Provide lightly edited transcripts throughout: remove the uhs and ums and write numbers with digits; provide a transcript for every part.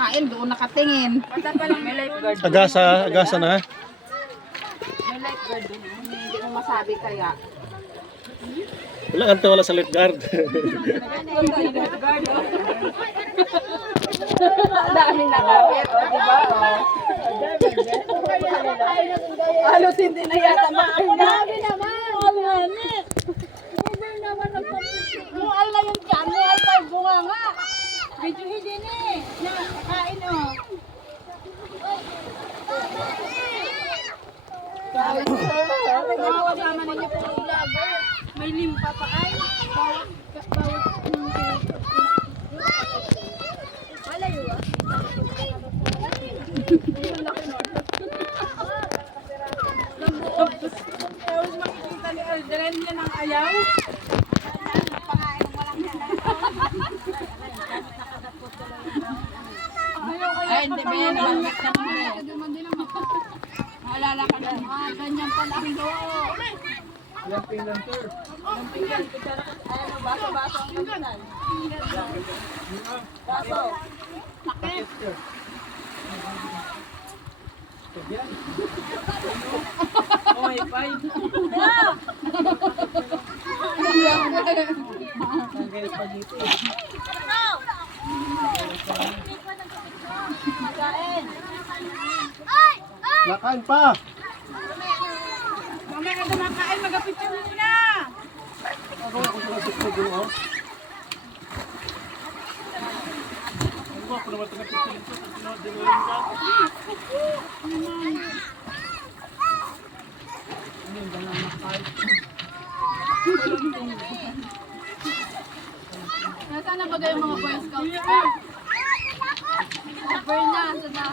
kumakain, doon nakatingin. Basta pa lang may lifeguard. Agasa na. May lifeguard doon. Hindi mo masabi kaya. Wala kante wala sa lifeguard. Dami na kapit, o diba? Halos hindi na yata makakita. Grabe naman! Alhanit! Over naman ang pagkakas. Yung ala yung tiyan mo, ay pag bunga nga. Medyo hindi na eh. Kain o. Bawat naman ninyo po ilaga. May limpa pa ay. Bawat malayo ah. Tapos makikita ni Aldrin yan ang ayaw. Ay, hindi ba yan nabanggit naman eh. Maalala ka na. Ganyan pala ang gawa. Lamping lang, sir. Lamping lang. Ayan o, baso-baso ang kapitan. Baso. Sakit. Oh my God. Nakain pa. Mamaya ka kumakain, mag-picture muna. Ako sa picture dun oh. Ako naman taga picture dito. Tinawad din mo rin ka. Nasaan na ba yung mga Boy Scouts? Over na, sana.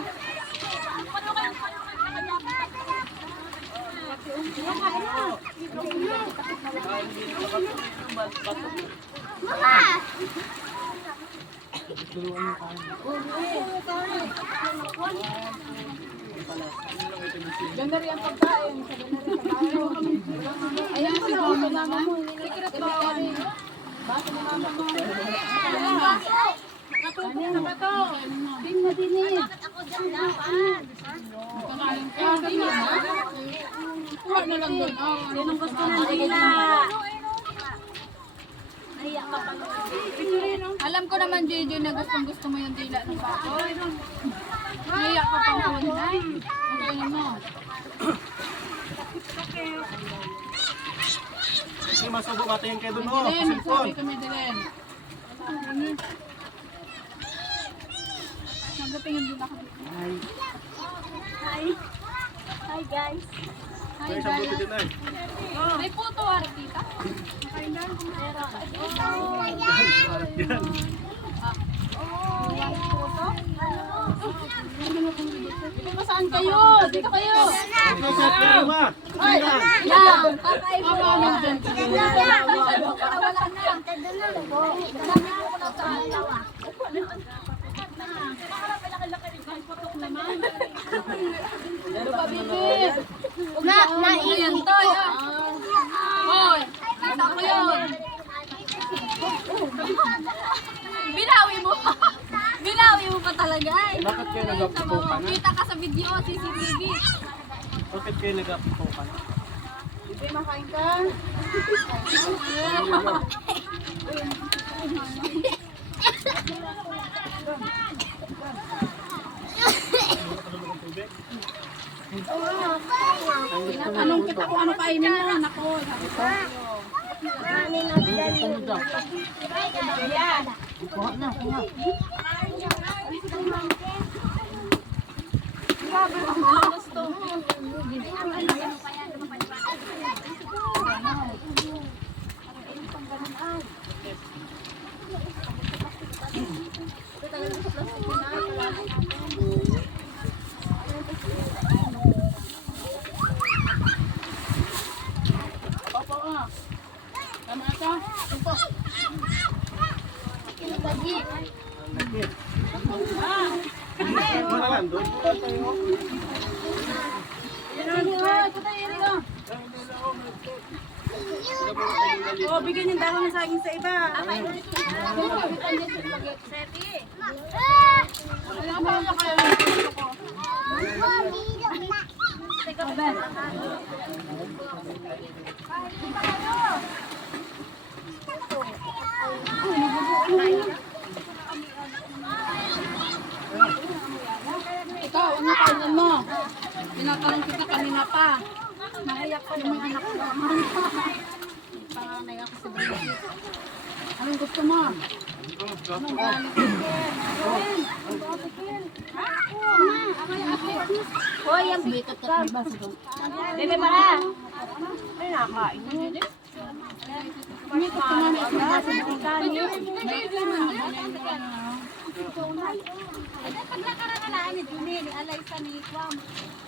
Ganda rin ang pagkain. Ayan, si Boto naman mo. Secret ba? Baso ni mama mo. Nakatupo na ba to? Din na din eh. Bakit ako dyan dapat? Kakain ka. Din na. Kuha na lang doon. Yan ang gusto ng dila. Alam ko naman, JJ, na gustong-gusto mo yung dila ng baboy. Naiyak ka pang kuwanay. Ang ganyan mo. Kasi masubo matayin kayo dun oh. Dilen, Cellphone. magsabi kami, Dilen. Nagatingin din ako dito. Hi. Hi, guys. Hi, May isang buti guys. din ay. May puto, Artita. Nakain lang. Meron. Yan. Dito ba saan kayo? Dito kayo. Ikaw sa problema. Ay, yan. Kakain mo namin dyan. Wala na. Dami mo ko na sa alawa. Ano pa, bibis? Naiyan to. Hoy, kita ko yun. Binawi mo. Binawi mo pa talaga eh. Bakit kayo nag-apupukan? Kita ka sa video, CCTV. Bakit kayo nag-apupukan? Bibi, makain ka. Anong kita ko ano kainin mo, anak ko. Sabi ko. Gusto mo. Opo, tama ata. Opo. Wala lang doon. Oh, bigyan yung dahon ng saging sa iba. Tinatanong kita kanina pa. Naiyak pa yung mga anak ko. Panganay ako sa Bridget. Anong gusto mo? Anong balikin? Hoy, ang Bitot ka ba sa bebe para. Ay, nakain. Bitot ka nga may Nasa kanin. Pag nakaranalaan ni Juni, ni Alay sa ni Kwam.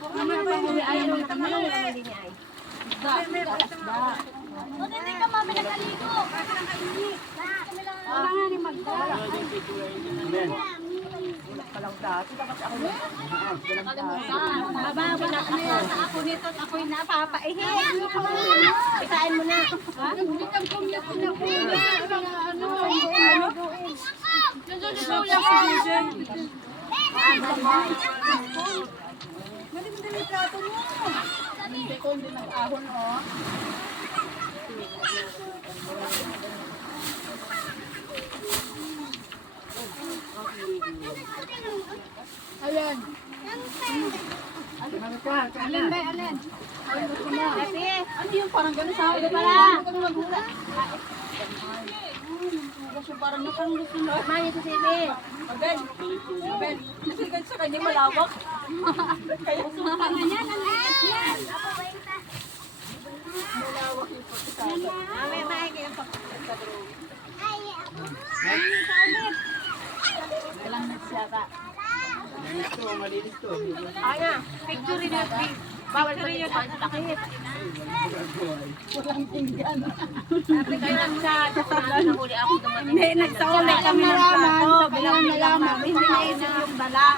Ayaw mo naman naman din niya ay. O, hindi ka mami nagaligo. Wala nga ni Magda. Palang dati. Dapat ako Mababa na ako nito at ako'y napapaihi. Pitain mo na. Hindi kang kumyak na po. Ano? Nandiyan si Jason. Hindi ko hindi nag-ahon, oh. Alin? Alin ba? Alin? Alin gusto mo? Ano yung parang gano'n sa akin? Ano kami maghula? Gusto parang nakang gusto mo. Mami sa sibi. Abel. Abel. Nasigan sa kanya malawak. Kaya suka nga yan. Ang liit yan. Malawak yung pagkasada. Mami, maigi ang Walang nagsiyata. Ana, picture rin natin. Bawal pa rin yung takit. Walang tinggan. Sabi kayo lang sa nahuli ako dumating. Hindi, nagsauli kami ng plato. Bilang-bilang, hindi naisip yung dala.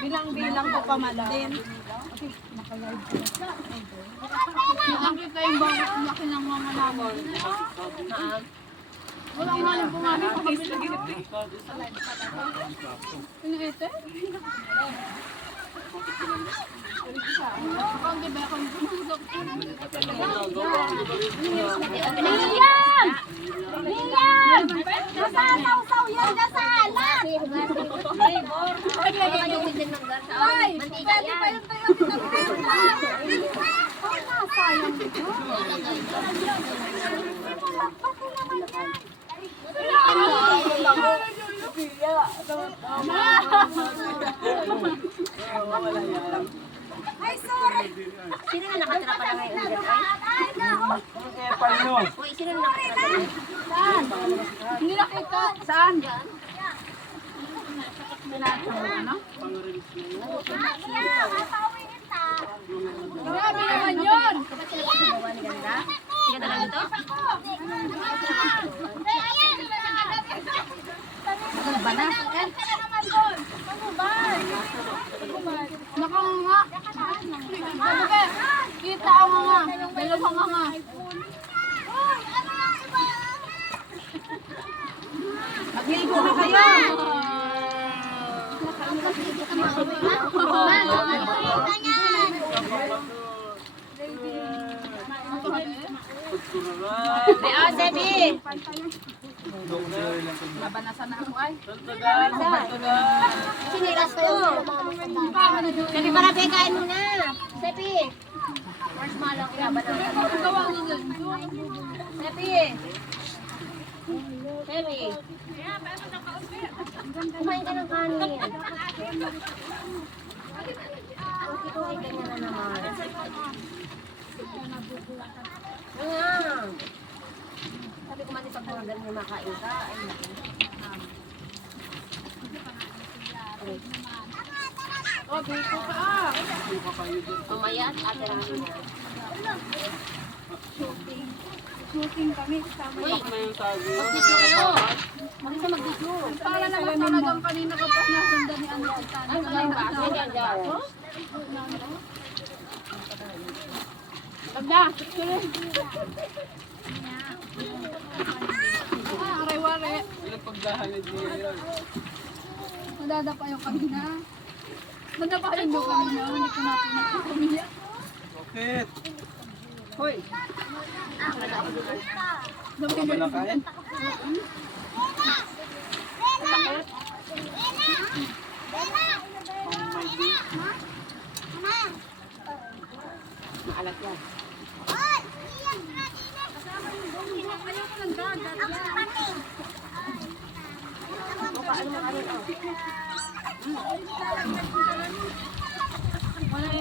Bilang-bilang ko pa man din. Nakakita yung bawat laki ng mga lamon. Wala nga lang pumami sa kabila. Ano ito? Ang gabi ako nagpumusok. Liam! Liam! Nasasawsaw yan na sa alat! Ay, pwede pa yung tayo ng pera. Ay, nasayang ito. Ay, sorry. Sino na nakatira pala ngayon dyan ay? Uy, sino na nakatira dyan? Hindi nakita. Saan? Ano? Grabe naman yun. Ba't sila gumawa ni Ganda? Sige na lang ito? Ano ba na? Nakanganga. Sabi kita ang nga. Dalawang nga. Magligo na kayo. Debbie! Nabanasan na ako ay. Sinilas ko. Sabi para kain mo na. Sepi. Marshmallow kinabanan. Gawa mo dun. Sepi. Sepi. Kumain ka ng kanin. Ang kito ay ganyan na naman. Ayan. Sabi ko man pag mga ganyan makain ka. Ay, Oh, dito ka ah. mamaya at ate lang yun. Shooting kami kasama. Uy, mag-video kayo. Mag-isa mag-video. Para naman talagang kanina ka pa nasundan ni ano kita. Ano ba yung baso? Pagda, tuloy. Aray-wari. Nadadapa yung kanina. Nadapahin mo kanina. Hindi ko natin nakakamiya. Bakit? Hoy. Malakain?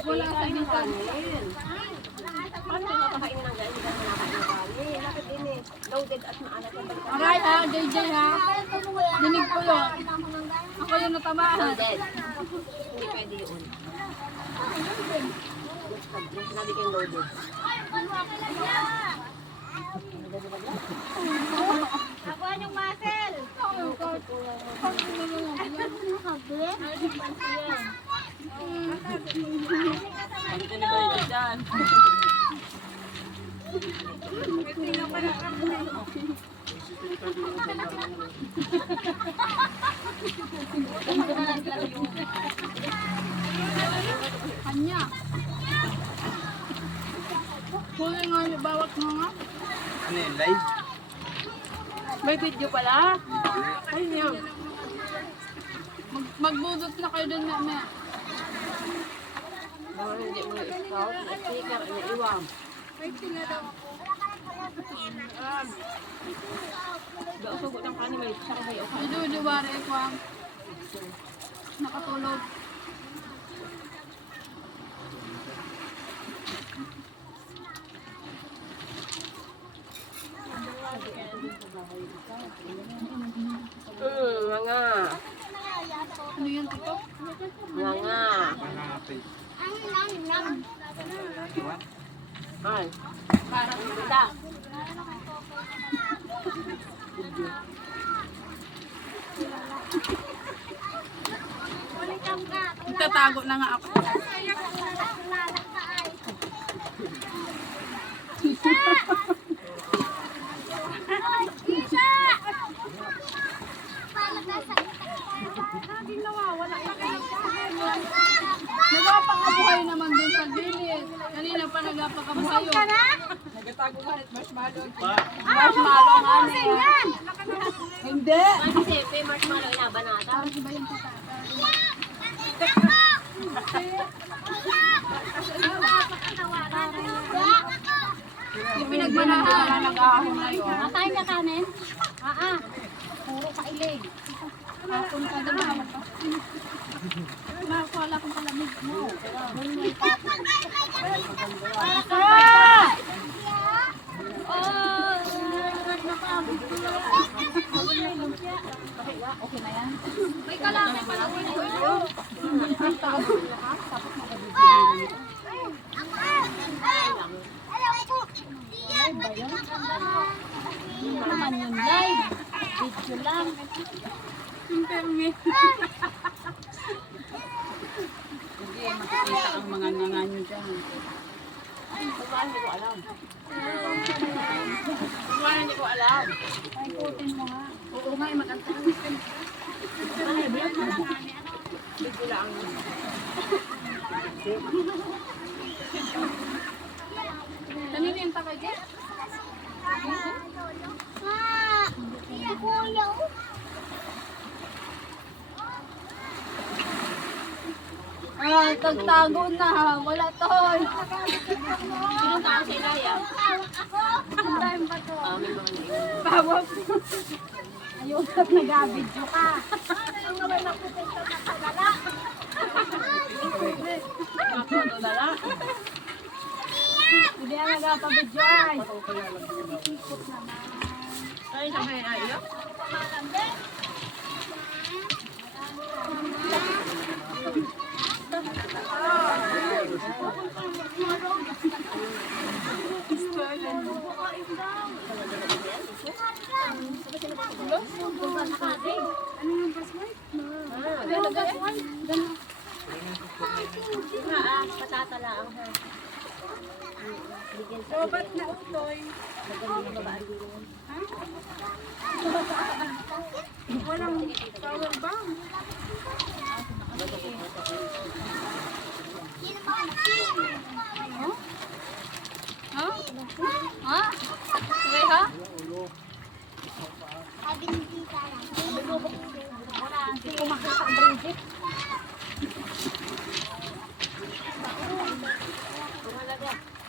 Wala sa bisan. Paano kayo mapakain ng galing? Hindi ka nakakain ng galing. Bakit din eh? Loaded at maalat ang balikan. Aray ha, JJ ha. Dinig ko yun. Ako yung natamaan. Loaded. Hindi pwede yun. Yung sinabi ko yung loaded. Nakuha yung muscle. Dito na kayo dyan. Kanya. Huli nga yung bawat mga. Ano yun, live? May video pala. Ay, niya. Magbudot na kayo doon na. Hindi mo na-scout. Sticker, iniiwam. Sugot ng kanin, may siya kayo. Iduduwari ko ang nakatulog. Mga. Ano yan ito? Mga. Ay. Parang bida. Tatago na nga ako. Nagapakabuhay naman din sa gilid. Kanina pa nagapakabuhay yun. Nagatago ka rin marshmallow. Marshmallow nga niya. Hindi. Kasi may marshmallow inabanata. Parang iba yung tata. Yung pinagmanahan. Nag-ahon na yun. Kain ka kanin? Puro kailig. Hapon ka na mahawag pa. Wala kong palamig mo. Okay na yan. May kalamig pala ko ito. Naman yung live. Video lang. Internet. Hindi, makikita ang mga nanganyo dyan. Hindi ko alam. Hindi ko alam. Ay, kutin mo nga. Oo nga, maganda. Video lang. Naninenta ka dyan? Ah, tagtago na. Wala to. Sinong tao sa ilaya? Ang time pa to. May mga naiwan. Pawag. Ayun, nag-video ka. Makoto dala. Hindi ang nagpapabidyo ay. Ay, sabay na iyo. Patatala ang ha. Robot na utoy. Walang power bank. Ha? Ha? Sige ha? Hindi ko makita ang Bridget.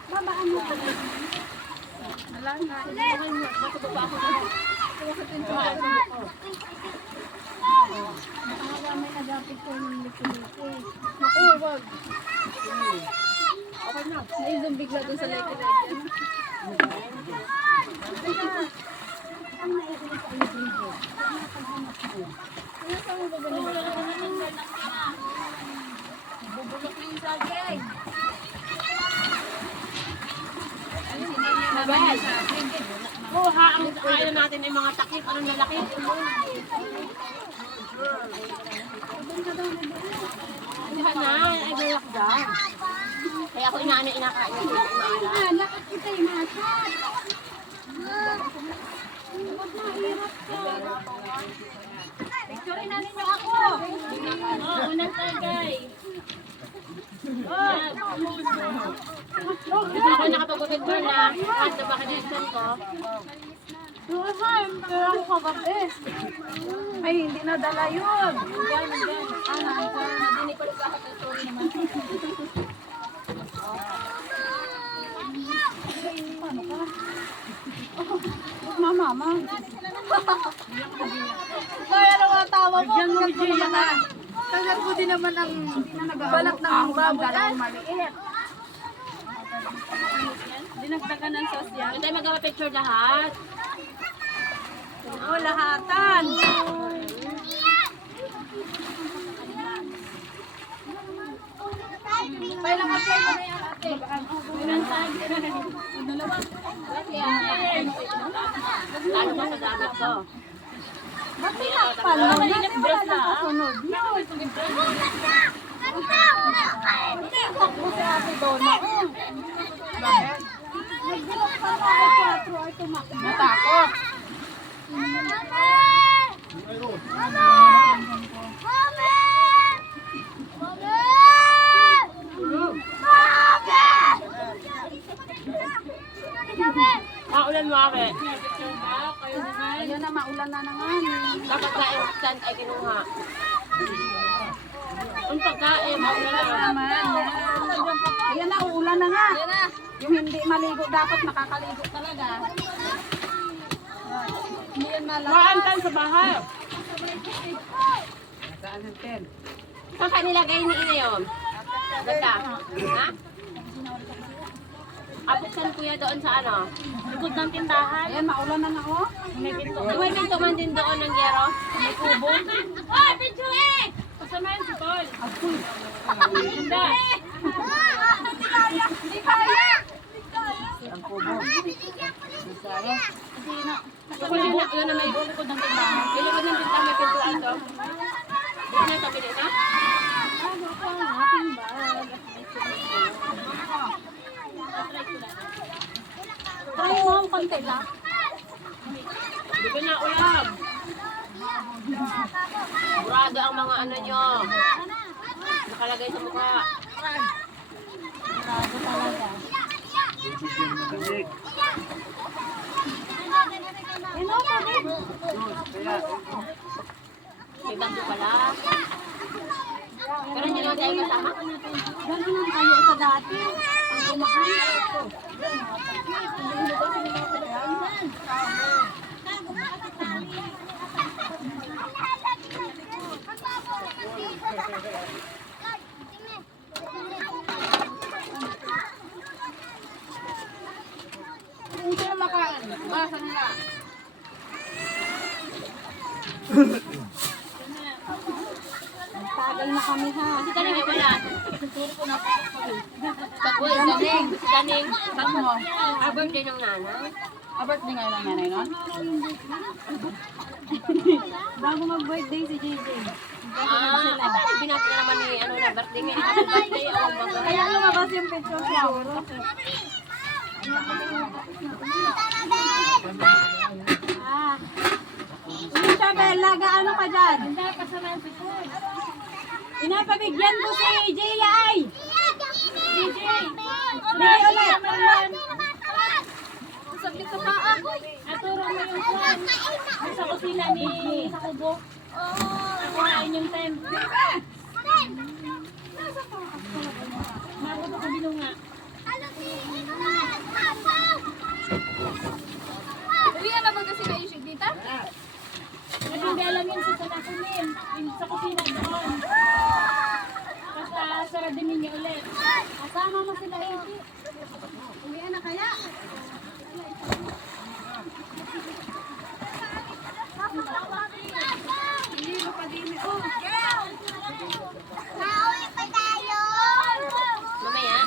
Mama, ano ka na? Wala na. Matuto pa ako na. Baka may nag-picture ng liki-liki. Naku, wag. Okay na. Naizong bigla dun sa leki-leki. Bubulok na yung saging. Mabel. Oo, ha, ang kaya natin ay mga takip. Anong lalaki? Diba na, ay galak dyan. Kaya ako inakain ko. Ah, lakad kita yung masyad. Huwag mahirap ka. Picturein na ninyo ako. Oo, unang tagay. Ito ako nakapag-picture na. At na ba kinensan ko? Kaya ako kagabi. Ay, hindi na dala yun. Nadinig ko sa story naman. Mama. Kaya lang ang tawa mo. Bigyan mo ni Gina na. Tagal ko din naman ang balat ng baboy. Maliit. Dinagdagan ng sauce yan. Hindi tayo magawa-picture lahat. Oo, lahatan. Kailang apply mo na yan, ate. Lalo pa sa dagat ko. Pala, mainit breast na. Kasunod. Takbo si ate Donna. Bakit? Nagbilok pa ako 4 ay tumakbo. Natakot. Maulan mo ake. Ayun na, maulan na naman. Dapat stand ay kinuha. Ang pagkain, maulan na. Naman. Ayan na, uulan na nga. Yung hindi maligo, dapat nakakaligo talaga. Hindi yan malaki. Maantan sa bahay. Saan yung pen? Saan ka nilagay ni Ina yun? Ganda. Ha? Abutan kuya doon sa ano? Likod ng tindahan. Ayan, maulan na nga, oh. May pinto man din doon ng yero. May kubo. Oh, pinto eh! Kasama yun si Paul. Ganda. Hindi kaya! Ang kubo. Kubo yun na may likod ng tindahan. Yung likod ng tindahan may pintuan to. Bili na to, bili na. Try mo ang konti lang. Di ba na ulam? Burado ang mga ano nyo. Nakalagay sa mukha. Grabe talaga. Ano pa din? May bangko pala. Pero hindi naman tayo kasama. Ganun ang kayo sa dati. Ang kumain. Kung sino makain, basa nila. Tagal na kami ha. Si Taning ay wala. Uy, Taning. Si Taning. Saan mo? Birthday ng nanay. Birthday ngayon ng nanay nun? Bago mag-birthday si JJ. Binati na naman ni ano na birthday ngayon. Happy birthday ako baga. Kaya lumabas yung picture ko. Ah, Siya, Bella, gaano ka dyan? hindi kasama yung picture. Inapabigyan ko si Jaya ay. JJ! Bigay ulit. Saglit ka pa ah. Aturo mo yung kwan. Sa kusina ni sa kubo. Ako kain yung tent. Magot ako binunga. Uwi na ba kasi kayo siya dita? Naging galang yun sa Tanasunin. Yung sa kusina doon. Basta saradimin niya ulit. Kasama mo sila Iti. Uwian na kaya? Hindi mo pa din. Oh. Nauwi pa tayo! Mamaya.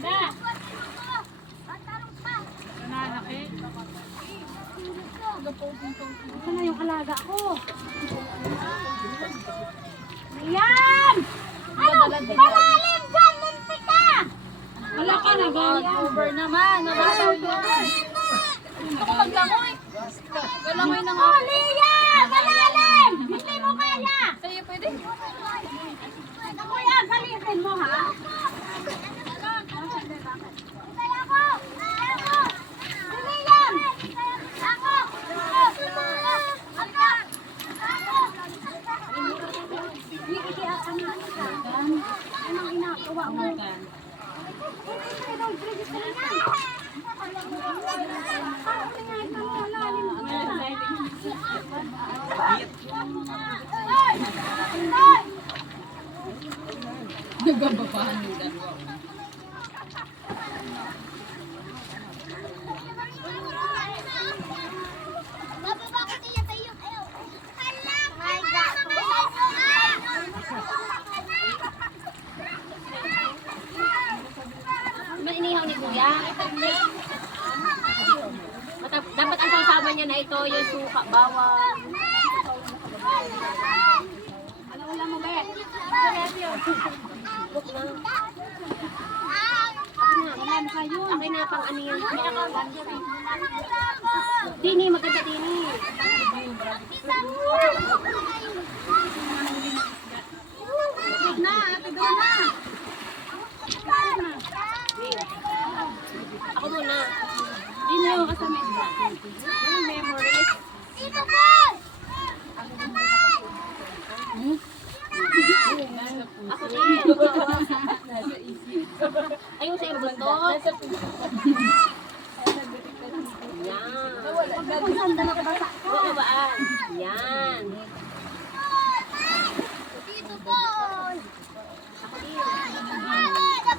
Da! Ito na yung alaga ko. Ayan! Ano? Malalim dyan! Limpi ka! Wala ka na ganyan. Over naman. Nabataw yun. Gusto ko maglangoy. Galangoy na nga. Oh, Lia! Malalim! Hindi mo kaya! Sa'yo pwede? Kuya, galitin mo ha? Naman inihaw ni Kuya. Dapat ang sasama niya na ito, yung suka, bawang. Ano ulam mo, Be? Buk na. Ulam kayo. Akin na pang ano yan. Dini, maganda dini. Na, ate doon na. Ako muna. Hindi yung kasama isa. Yung memories. Dito boy! Ako din. Ayun sa buntot. Yan. Babaan. Yan. Dito boy! Ako din. Dito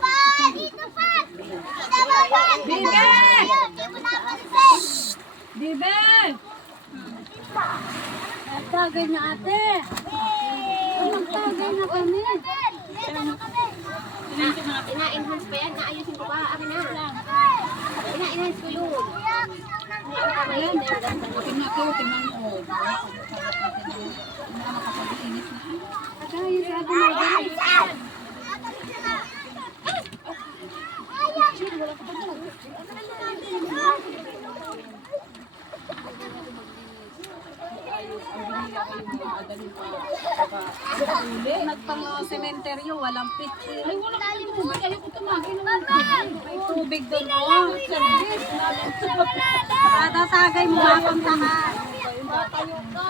pa! Dito pa! Dito pa! Bibe! Hindi mo napansin! Bibe! Tagay na ate. Tagay na kami. Ina-enhance pa yan. Naayusin ko pa. Akin na. Ina-enhance ko yun. Ayan. Akin na ito. Tingnan mo. Tagay sa ate mo. Nagpang sementeryo, walang pitch. Ay, wala ka tubig. Ayoko tumagin naman. May tubig doon. Oh, service. Tatagay mo akong tahan. Tayo ka.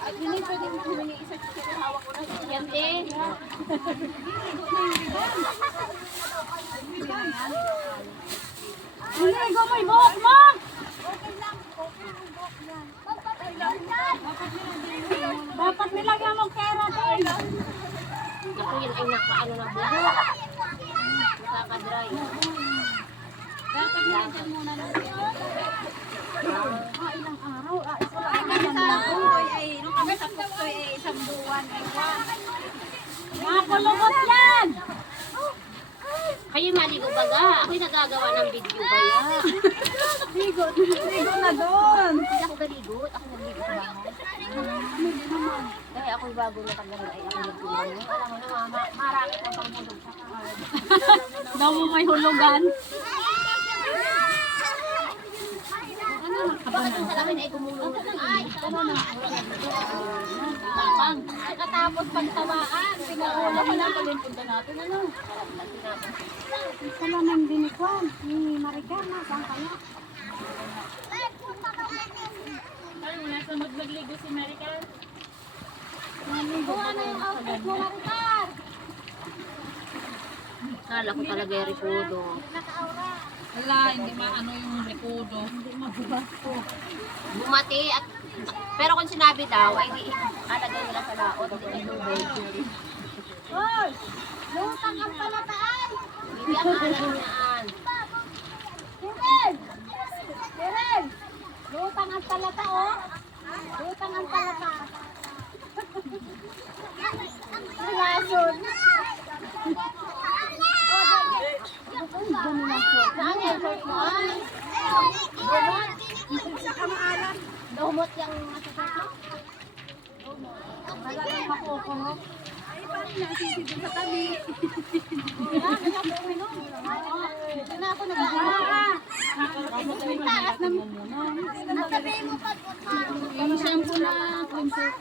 At hindi pwedeng humingi isa sa hawak ko na. Yan din. Inigo mo, ibuhok mo! Dapat nilagyan mo kera din. Ako yun ay nakaano na buho. Nakaka-dry. Dapat nilagyan muna ng ilang araw. Nung kami sa Puksoy ay isang buwan. Mga kulubot yan! Kayo maligo baga. Ako'y nagagawa ng video baya. Ligo na doon. Hindi ako galigot. Ako nagligo sa bahay. Dahil ako'y bago na tagalan ay ako nagtulong. Alam mo na marami kang panghulog sa kawan. Daw mo may hulugan. Bakit yung salamin ay gumulong na ay, tapang. Katapos pagtawaan, pinaulam ko lang kami punta natin, ano? Salamin din ni Juan, ni Maricana, saan kaya? Ano, nasa magligo si Marican? Kuha na yung outfit mo, Maricar. Kala ko talaga yung rikudo. Wala, hindi maano yung rekudo. Bumati at pero kung sinabi daw ay di alagay nila sa laot, hindi ay tubig. Hoy! Lutang ang palataan! Hindi ang alam. Kiren! Kiren! Lutang ang palata, oh! Lutang ang palata. Lason! Saan yung short mo? Dumot yung masasat mo? Talagang makukulog. Dito na ako nag-aawa. Taas na mo muna. Nasabihin mo pa po pa. Yung shampoo na swimsuit.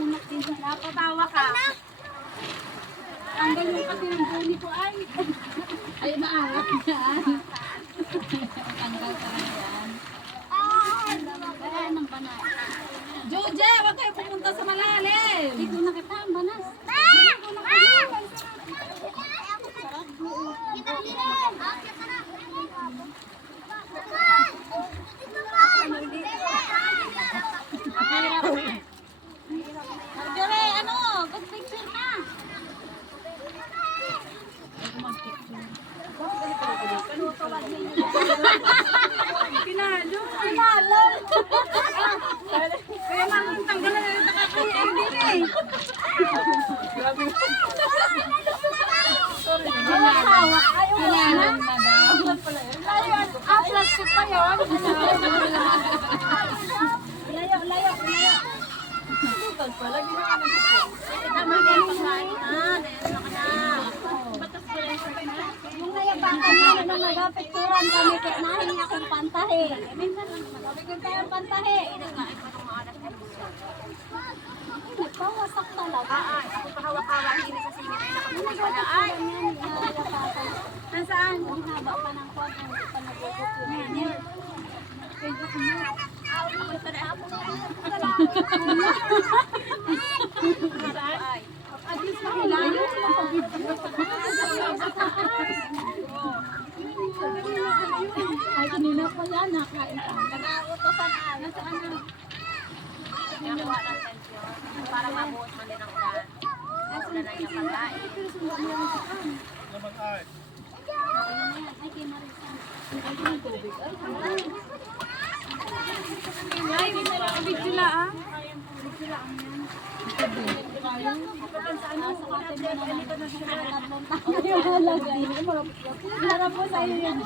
Unak din sa napatawa ka. Tanggal yung pati ng buni ko ay. Ay, maangat yan. Tanggal talaga yan. Kaya ng banay. Joje, wag kayo pumunta sa malalim. Dito na kita ang banas. Marjorie, ano? Good picture ka. Pinalo. Pinalo. Kaya naman tanggalan na yung nakakaya. Hindi na eh. Hawak. Pinalam na daw. Ayun, plastic pa yun. Layo, layo, layo. Tama na yung pagkain na. Dahil ka na. Yung nayabangan na nung nagapicturan kami, nahingi akong pantahe. Nagapicturan tayo ang pantahe. Nagpawasak talaga. Ako pa hawak-hawak. Hindi sa singit ay nakabuhay pala. Ay! Nasaan? Ang haba pa ng kwan. Hindi pa nagugot yun. At least makilayo. Ay, kanina pa yan. Nakain pa. Nag-autosan na. Nasaan na? Nakuha ng tensyon. Para mabuot man din ang ulan. Ulan na yung pagkain. Naman ay. Ay, kay Marisa. Ay, video la ah. Harap po sa'yo yun.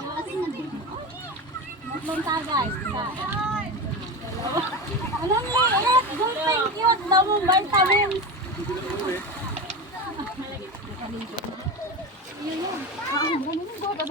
Matlong guys. Anong liit? Gulping cute. Daw mong vitamins. Yun yun.